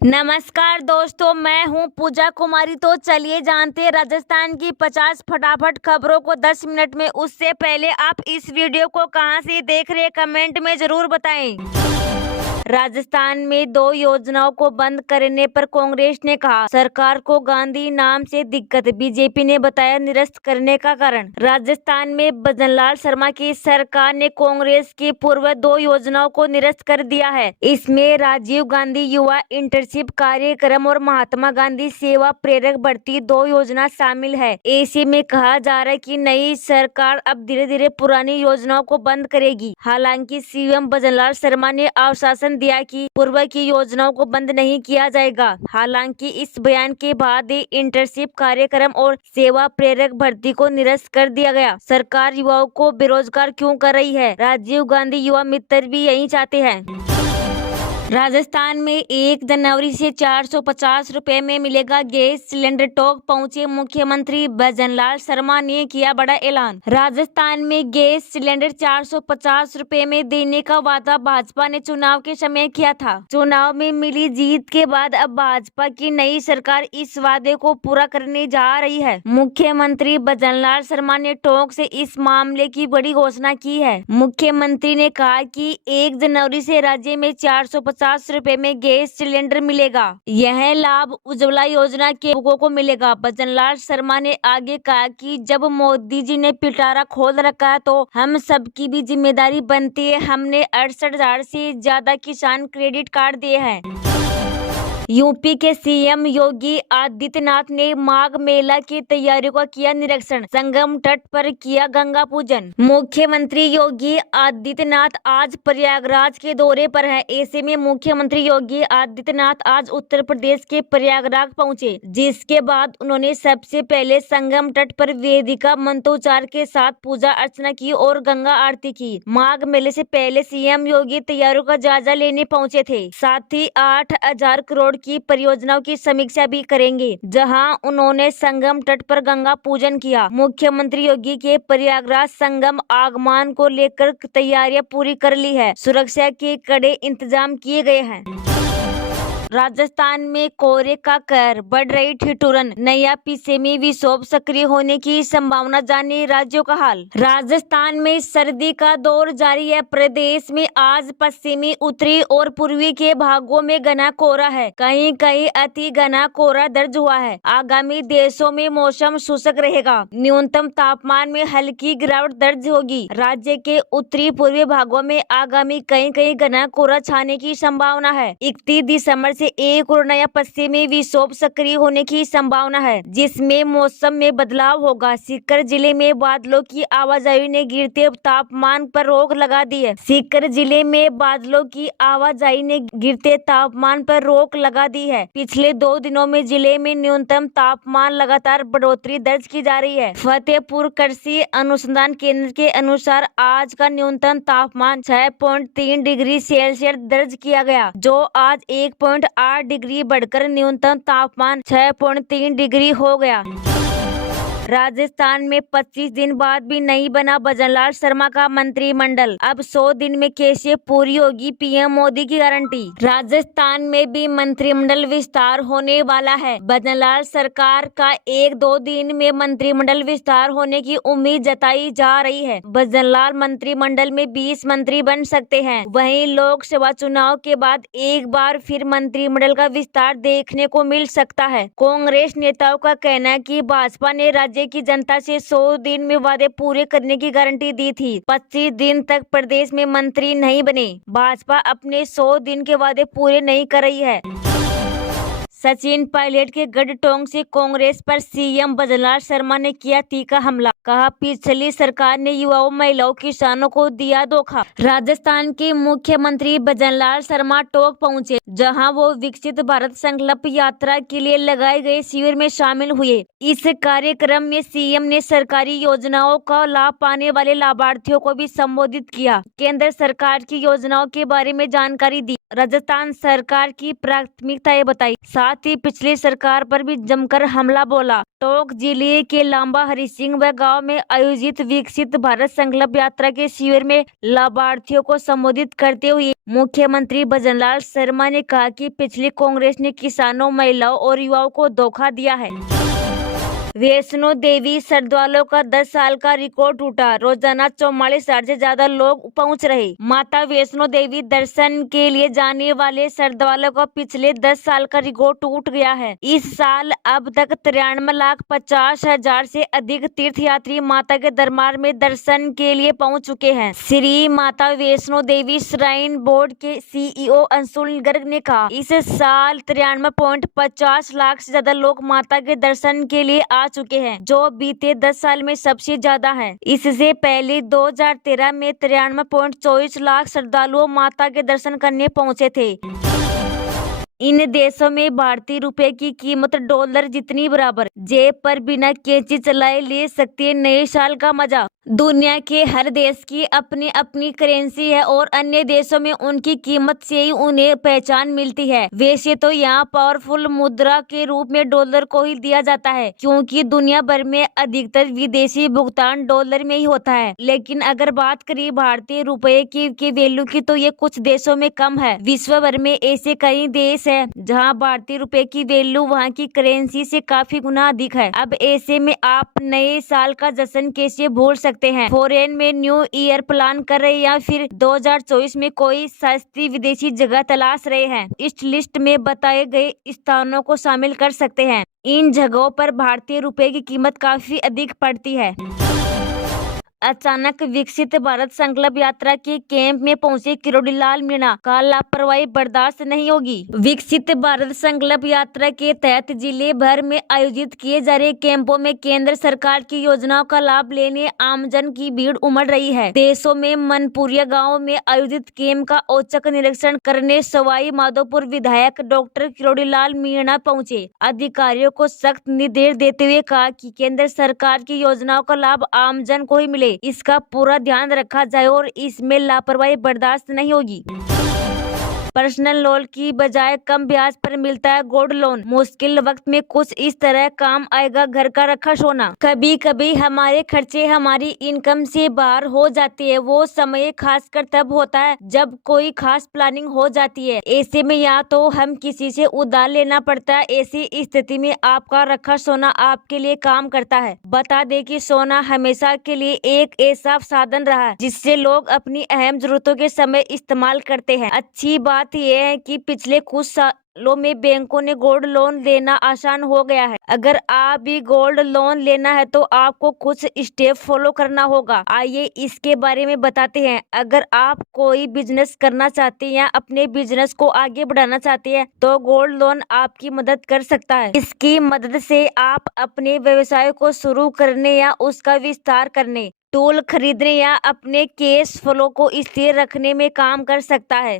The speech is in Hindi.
नमस्कार दोस्तों, मैं हूं पूजा कुमारी। तो चलिए जानते हैं राजस्थान की 50 फटाफट खबरों को 10 मिनट में। उससे पहले आप इस वीडियो को कहां से देख रहे हैं कमेंट में जरूर बताएं। राजस्थान में 2 योजनाओं को बंद करने पर कांग्रेस ने कहा सरकार को गांधी नाम से दिक्कत। बीजेपी ने बताया निरस्त करने का कारण। राजस्थान में भजनलाल शर्मा की सरकार ने कांग्रेस की पूर्व 2 योजनाओं को निरस्त कर दिया है। इसमें राजीव गांधी युवा इंटर्नशिप कार्यक्रम और महात्मा गांधी सेवा प्रेरक भर्ती 2 योजना शामिल है। ऐसे में कहा जा रहा है कि नई सरकार अब धीरे धीरे पुरानी योजनाओं को बंद करेगी। हालांकि सीएम भजनलाल शर्मा ने आश्वासन दिया कि पूर्व की योजनाओं को बंद नहीं किया जाएगा। हालांकि इस बयान के बाद ही इंटर्नशिप कार्यक्रम और सेवा प्रेरक भर्ती को निरस्त कर दिया गया। सरकार युवाओं को बेरोजगार क्यों कर रही है? राजीव गांधी युवा मित्र भी यही चाहते हैं। राजस्थान में 1 जनवरी से 450 रुपए में मिलेगा गैस सिलेंडर। टोंक पहुंचे मुख्यमंत्री भजनलाल शर्मा ने किया बड़ा ऐलान। राजस्थान में गैस सिलेंडर 450 रुपए में देने का वादा भाजपा ने चुनाव के समय किया था। चुनाव में मिली जीत के बाद अब भाजपा की नई सरकार इस वादे को पूरा करने जा रही है। मुख्यमंत्री भजनलाल शर्मा ने टोंक से इस मामले की बड़ी घोषणा की है। मुख्यमंत्री ने कहा कि 1 जनवरी से राज्य में 450 रुपए में गैस सिलेंडर मिलेगा। यह लाभ उज्ज्वला योजना के लोगों को मिलेगा। भजनलाल शर्मा ने आगे कहा कि जब मोदी जी ने पिटारा खोल रखा है तो हम सबकी भी जिम्मेदारी बनती है। हमने 68,000 से ज्यादा किसान क्रेडिट कार्ड दिए हैं। यूपी के सीएम योगी आदित्यनाथ ने माघ मेला की तैयारियों का किया निरीक्षण। संगम तट पर किया गंगा पूजन। मुख्यमंत्री योगी आदित्यनाथ आज प्रयागराज के दौरे पर हैं। ऐसे में मुख्यमंत्री योगी आदित्यनाथ आज उत्तर प्रदेश के प्रयागराज पहुंचे, जिसके बाद उन्होंने सबसे पहले संगम तट पर वेदिका मंत्रोच्चार के साथ पूजा अर्चना की और गंगा आरती की। माघ मेले से पहले सीएम योगी तैयारियों का जायजा लेने पहुंचे थे। साथ ही 8,000 करोड़ की परियोजनाओं की समीक्षा भी करेंगे, जहां उन्होंने संगम तट पर गंगा पूजन किया। मुख्यमंत्री योगी के प्रयागराज संगम आगमन को लेकर तैयारियां पूरी कर ली है। सुरक्षा के कड़े इंतजाम किए गए हैं। राजस्थान में कोहरे का कहर, बढ़ रही ठिठुरन, नया पश्चिमी विक्षोभ सक्रिय होने की संभावना। जाने राज्यों का हाल। राजस्थान में सर्दी का दौर जारी है। प्रदेश में आज पश्चिमी, उत्तरी और पूर्वी के भागों में घना कोहरा है। कहीं कहीं अति घना कोहरा दर्ज हुआ है। आगामी देशों में मौसम शुष्क रहेगा। न्यूनतम तापमान में हल्की गिरावट दर्ज होगी। राज्य के उत्तरी पूर्वी भागों में आगामी कहीं कहीं घना कोहरा छाने की संभावना है। 31 दिसंबर से एक और नया पश्चिमी विक्षोभ सक्रिय होने की संभावना है, जिसमें मौसम में बदलाव होगा। सीकर जिले में बादलों की आवाजाही ने गिरते तापमान पर रोक लगा दी है। सीकर जिले में बादलों की आवाजाही ने गिरते तापमान पर रोक लगा दी है। पिछले 2 दिनों में जिले में न्यूनतम तापमान लगातार बढ़ोतरी दर्ज की जा रही है। फतेहपुर कृषि अनुसंधान केंद्र के अनुसार आज का न्यूनतम तापमान 6.3 डिग्री सेल्सियस दर्ज किया गया, जो आज 1.8 डिग्री बढ़कर न्यूनतम तापमान 6.3 डिग्री हो गया। राजस्थान में 25 दिन बाद भी नहीं बना भजनलाल शर्मा का मंत्रिमंडल। अब 100 दिन में कैसे पूरी होगी पीएम मोदी की गारंटी। राजस्थान में भी मंत्रिमंडल विस्तार होने वाला है। भजनलाल सरकार का 1-2 दिन में मंत्रिमंडल विस्तार होने की उम्मीद जताई जा रही है। भजनलाल मंत्रिमंडल में 20 मंत्री बन सकते हैं। वहीं लोकसभा चुनाव के बाद एक बार फिर मंत्रिमंडल का विस्तार देखने को मिल सकता है। कांग्रेस नेताओं का कहना है कि भाजपा ने राज्य की जनता से 100 दिन में वादे पूरे करने की गारंटी दी थी। 25 दिन तक प्रदेश में मंत्री नहीं बने। भाजपा अपने 100 दिन के वादे पूरे नहीं कर रही है। सचिन पायलट के गढ़ टोंक से कांग्रेस पर सीएम भजनलाल शर्मा ने किया तीखा हमला। कहा पिछली सरकार ने युवाओं, महिलाओं, किसानों को दिया धोखा। राजस्थान के मुख्यमंत्री भजनलाल शर्मा टोंक पहुंचे, जहां वो विकसित भारत संकल्प यात्रा के लिए लगाए गए शिविर में शामिल हुए। इस कार्यक्रम में सीएम ने सरकारी योजनाओं का लाभ पाने वाले लाभार्थियों को भी संबोधित किया। केंद्र सरकार की योजनाओं के बारे में जानकारी दी। राजस्थान सरकार की प्राथमिकताएं बताई। साथ ही पिछली सरकार पर भी जमकर हमला बोला। टोंक जिले के लांबा हरि सिंह व गाँव गांव में आयोजित विकसित भारत संकल्प यात्रा के शिविर में लाभार्थियों को संबोधित करते हुए मुख्यमंत्री भजनलाल शर्मा ने कहा कि पिछली कांग्रेस ने किसानों, महिलाओं और युवाओं को धोखा दिया है। वैष्णो देवी श्रद्धालुओं का 10 साल का रिकॉर्ड टूटा। रोजाना 44,000 से ज्यादा लोग पहुंच रहे। माता वैष्णो देवी दर्शन के लिए जाने वाले श्रद्धालुओं का पिछले 10 साल का रिकॉर्ड टूट गया है। इस साल अब तक 93,50,000 से अधिक तीर्थयात्री माता के दरबार में दर्शन के लिए पहुंच चुके हैं। श्री माता वैष्णो देवी श्राइन बोर्ड के CEO अंशुल गर्ग ने कहा, इस साल 93.50 लाख से ज्यादा लोग माता के दर्शन के लिए आ चुके हैं, जो बीते 10 साल में सबसे ज्यादा है। इससे पहले 2013 में 93.24 लाख श्रद्धालुओं माता के दर्शन करने पहुंचे थे। इन देशों में भारतीय रुपए की कीमत डॉलर जितनी बराबर। जेब पर बिना कैंची चलाए ले सकते हैं नए साल का मजा। दुनिया के हर देश की अपनी अपनी करेंसी है और अन्य देशों में उनकी कीमत से ही उन्हें पहचान मिलती है। वैसे तो यहाँ पावरफुल मुद्रा के रूप में डॉलर को ही दिया जाता है, क्योंकि दुनिया भर में अधिकतर विदेशी भुगतान डॉलर में ही होता है। लेकिन अगर बात करें भारतीय रुपए की वैल्यू की, तो ये कुछ देशों में कम है। विश्व भर में ऐसे कई देश है जहाँ भारतीय रुपए की वैल्यू वहाँ की करेंसी से काफी गुना अधिक है। अब ऐसे में आप नए साल का जश्न कैसे भूल सकते हैं? फॉरेन में न्यू ईयर प्लान कर रहे हैं या फिर 2024 में कोई सस्ती विदेशी जगह तलाश रहे हैं? इस लिस्ट में बताए गए स्थानों को शामिल कर सकते हैं। इन जगहों पर भारतीय रुपए की कीमत काफी अधिक पड़ती है। अचानक विकसित भारत संकल्प यात्रा के कैंप में पहुंचे किरोड़ीलाल मीणा का लापरवाही बर्दाश्त नहीं होगी। विकसित भारत संकल्प यात्रा के तहत जिले भर में आयोजित किए जा रहे कैंपों में केंद्र सरकार की योजनाओं का लाभ लेने आमजन की भीड़ उमड़ रही है। देशों में मनपुरिया गाँव में आयोजित कैंप का औचक निरीक्षण करने सवाई माधोपुर विधायक डॉक्टर किरोड़ीलाल मीणा पहुंचे। अधिकारियों को सख्त निर्देश देते हुए कहा कि केंद्र सरकार की योजनाओं का लाभ आमजन को ही मिले, इसका पूरा ध्यान रखा जाए और इसमें लापरवाही बर्दाश्त नहीं होगी। पर्सनल लोन की बजाय कम ब्याज पर मिलता है गोल्ड लोन। मुश्किल वक्त में कुछ इस तरह काम आएगा घर का रखा सोना। कभी कभी हमारे खर्चे हमारी इनकम से बाहर हो जाते हैं। वो समय खासकर तब होता है जब कोई खास प्लानिंग हो जाती है। ऐसे में या तो हम किसी से उधार लेना पड़ता है। ऐसी स्थिति में आपका रखा सोना आपके लिए काम करता है। बता दें कि सोना हमेशा के लिए एक ऐसा साधन रहा है जिससे लोग अपनी अहम जरूरतों के समय इस्तेमाल करते हैं। अच्छी बात यह है कि पिछले कुछ सालों में बैंकों ने गोल्ड लोन लेना आसान हो गया है। अगर आप भी गोल्ड लोन लेना है तो आपको कुछ स्टेप फॉलो करना होगा। आइए इसके बारे में बताते हैं। अगर आप कोई बिजनेस करना चाहते हैं या अपने बिजनेस को आगे बढ़ाना चाहते हैं तो गोल्ड लोन आपकी मदद कर सकता है। इसकी मदद से आप अपने व्यवसाय को शुरू करने या उसका विस्तार करने, टूल खरीदने या अपने कैश फ्लो को स्थिर रखने में काम कर सकता है।